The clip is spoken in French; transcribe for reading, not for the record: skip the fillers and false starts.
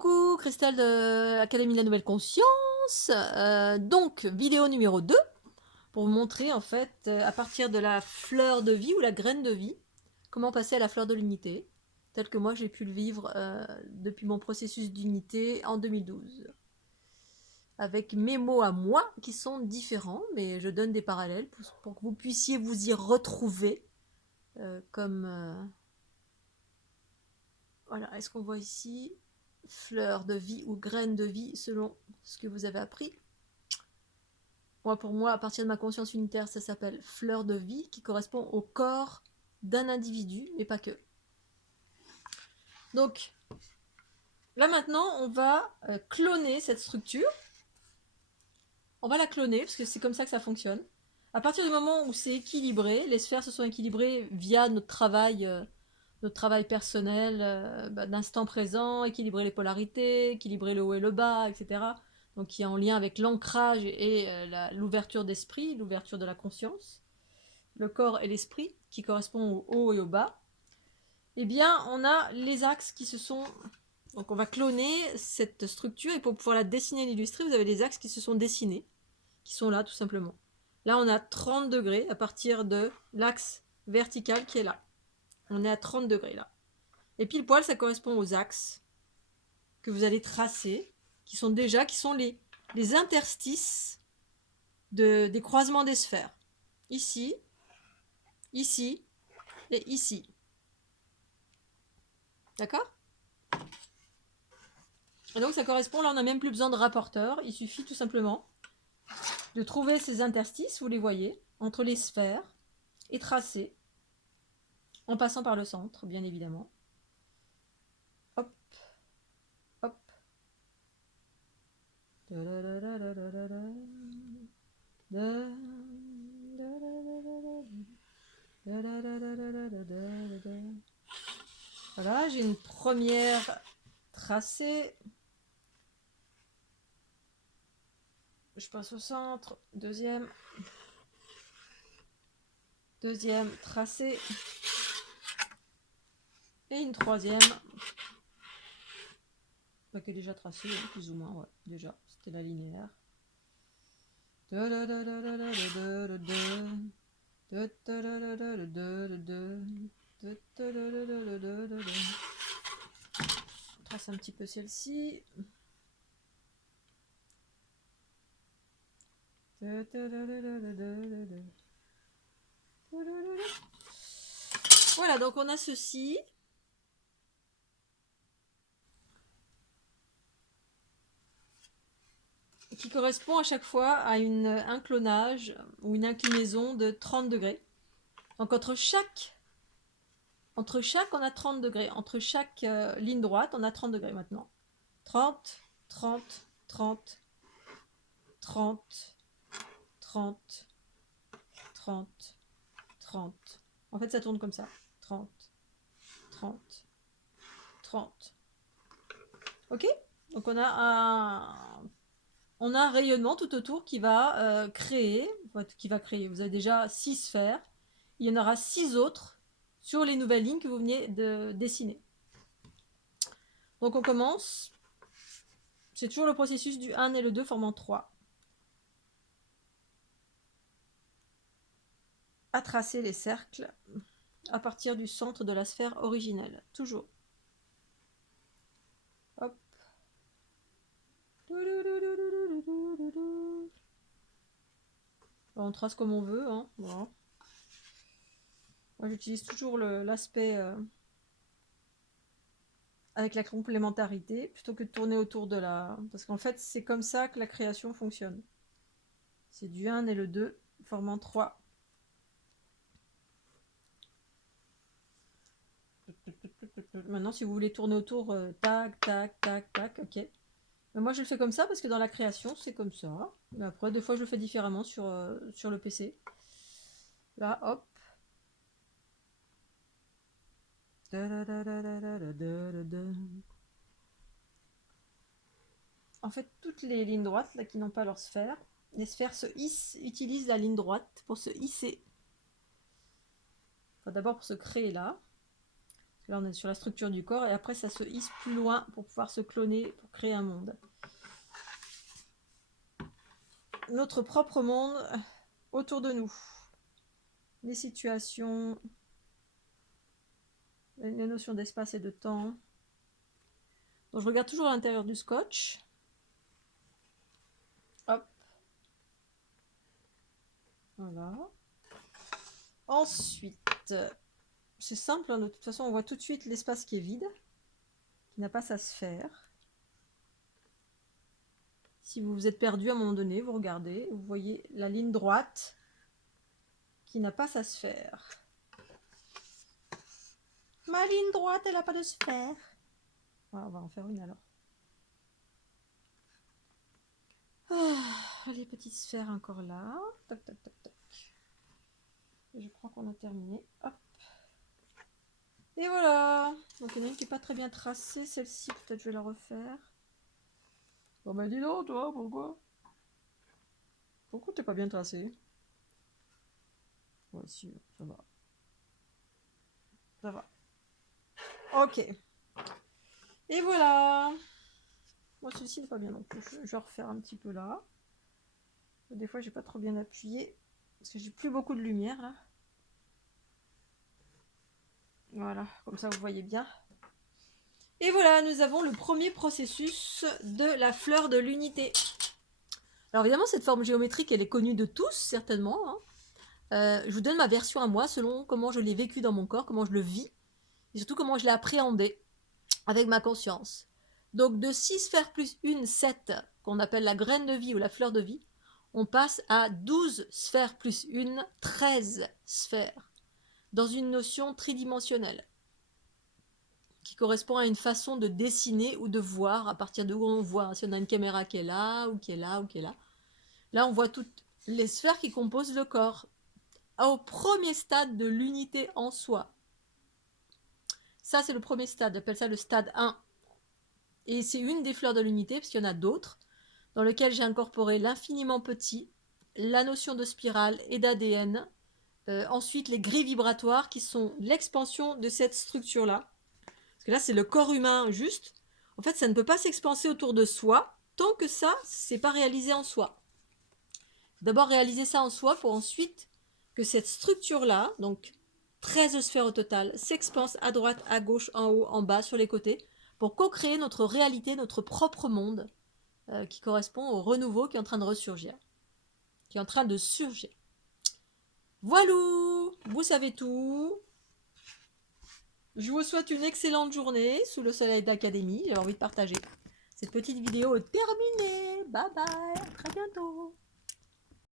Coucou, Christelle de l'Académie de la Nouvelle Conscience. Donc, vidéo numéro 2 pour vous montrer en fait à partir de la fleur de vie ou la graine de vie, comment passer à la fleur de l'unité, tel que moi j'ai pu le vivre depuis mon processus d'unité en 2012. Avec mes mots à moi qui sont différents, mais je donne des parallèles pour que vous puissiez vous y retrouver comme... voilà, est-ce qu'on voit ici fleur de vie ou graine de vie selon ce que vous avez appris. Moi, pour moi, à partir de ma conscience unitaire, ça s'appelle fleur de vie qui correspond au corps d'un individu, mais pas que. Donc, là maintenant, on va cloner cette structure. On va la cloner, parce que c'est comme ça que ça fonctionne. À partir du moment où c'est équilibré, les sphères se sont équilibrées via notre travail personnel d'instant présent, équilibrer les polarités, équilibrer le haut et le bas, etc. Donc qui est en lien avec l'ancrage et l'ouverture d'esprit, l'ouverture de la conscience, le corps et l'esprit qui correspond au haut et au bas. Eh bien, on a les axes qui se sont... Donc on va cloner cette structure et pour pouvoir la dessiner et l'illustrer, vous avez les axes qui se sont dessinés, qui sont là tout simplement. Là, on a 30 degrés à partir de l'axe vertical qui est là. On est à 30 degrés là. Et pile poil, ça correspond aux axes que vous allez tracer, qui sont les interstices des croisements des sphères. Ici, ici et ici. D'accord? Et donc ça correspond, là on n'a même plus besoin de rapporteur, il suffit tout simplement de trouver ces interstices, vous les voyez, entre les sphères, et tracer, en passant par le centre, bien évidemment. Hop, hop. Voilà, j'ai une première tracée. Je passe au centre. Deuxième tracée. Et une troisième. Bah, qui est déjà tracée, plus ou moins, ouais, déjà. C'était la linéaire. On trace un petit peu celle-ci. Voilà, donc on a ceci. Qui correspond à chaque fois à un clonage ou une inclinaison de 30 degrés. Donc entre chaque, on a 30 degrés. Entre chaque ligne droite, on a 30 degrés maintenant. 30, 30, 30, 30, 30, 30, 30. En fait, ça tourne comme ça. 30, 30, 30. Ok? Donc on a un rayonnement tout autour qui va créer. Vous avez déjà 6 sphères. Il y en aura 6 autres sur les nouvelles lignes que vous venez de dessiner. Donc on commence. C'est toujours le processus du 1 et le 2 formant 3. À tracer les cercles à partir du centre de la sphère originelle. Toujours. Hop. On trace comme on veut. Hein. Voilà. Moi j'utilise toujours l'aspect avec la complémentarité plutôt que de tourner autour de la... Parce qu'en fait c'est comme ça que la création fonctionne. C'est du 1 et le 2 formant 3. Maintenant si vous voulez tourner autour, tac, tac, tac, tac, ok. Mais moi je le fais comme ça parce que dans la création c'est comme ça. Mais après des fois je le fais différemment sur le PC. Là hop. En fait toutes les lignes droites là qui n'ont pas leur sphère, les sphères se hissent, utilisent la ligne droite pour se hisser. Enfin, d'abord pour se créer là. Parce Là, on est sur la structure du corps et après, ça se hisse plus loin pour pouvoir se cloner, pour créer un monde. Notre propre monde autour de nous. Les situations, les notions d'espace et de temps. Donc, je regarde toujours à l'intérieur du scotch. Hop. Voilà. Ensuite, c'est simple, hein, de toute façon, on voit tout de suite l'espace qui est vide, qui n'a pas sa sphère. Si vous vous êtes perdu à un moment donné, vous regardez, vous voyez la ligne droite qui n'a pas sa sphère. Ma ligne droite, elle n'a pas de sphère. Voilà, on va en faire une alors. Ah, les petites sphères encore là. Tac, tac, tac, tac. Et je crois qu'on a terminé. Hop. Et voilà. Donc il y en a une qui n'est pas très bien tracée. Celle-ci, peut-être je vais la refaire. Bon ben dis donc, toi, pourquoi? Pourquoi t'es pas bien tracé? Ouais, si, ça va. Ça va. Ok. Et voilà. Moi, celui-ci n'est pas bien non plus. Je vais refaire un petit peu là. Des fois, j'ai pas trop bien appuyé. Parce que j'ai plus beaucoup de lumière là. Voilà, comme ça vous voyez bien. Et voilà, nous avons le premier processus de la fleur de l'unité. Alors évidemment, cette forme géométrique, elle est connue de tous, certainement. Hein. Je vous donne ma version à moi, selon comment je l'ai vécu dans mon corps, comment je le vis, et surtout comment je l'ai appréhendé avec ma conscience. Donc de 6 sphères plus 1, 7, qu'on appelle la graine de vie ou la fleur de vie, on passe à 12 sphères plus 1, 13 sphères, dans une notion tridimensionnelle, qui correspond à une façon de dessiner ou de voir, à partir de où on voit, si on a une caméra qui est là, ou qui est là, ou qui est là. Là, on voit toutes les sphères qui composent le corps, au premier stade de l'unité en soi. Ça, c'est le premier stade, j'appelle ça le stade 1. Et c'est une des fleurs de l'unité, parce qu'il y en a d'autres, dans lesquelles j'ai incorporé l'infiniment petit, la notion de spirale et d'ADN, ensuite les grilles vibratoires qui sont l'expansion de cette structure-là. Parce que là, c'est le corps humain juste. En fait, ça ne peut pas s'expanser autour de soi tant que ça, c'est pas réalisé en soi. D'abord réaliser ça en soi pour ensuite que cette structure-là, donc 13 sphères au total, s'expanse à droite, à gauche, en haut, en bas, sur les côtés, pour co-créer notre réalité, notre propre monde, qui correspond au renouveau qui est en train de ressurgir, qui est en train de surgir. Voilou, vous savez tout. Je vous souhaite une excellente journée sous le soleil d'Académie. J'ai envie de partager. Cette petite vidéo est terminée. Bye bye, à très bientôt.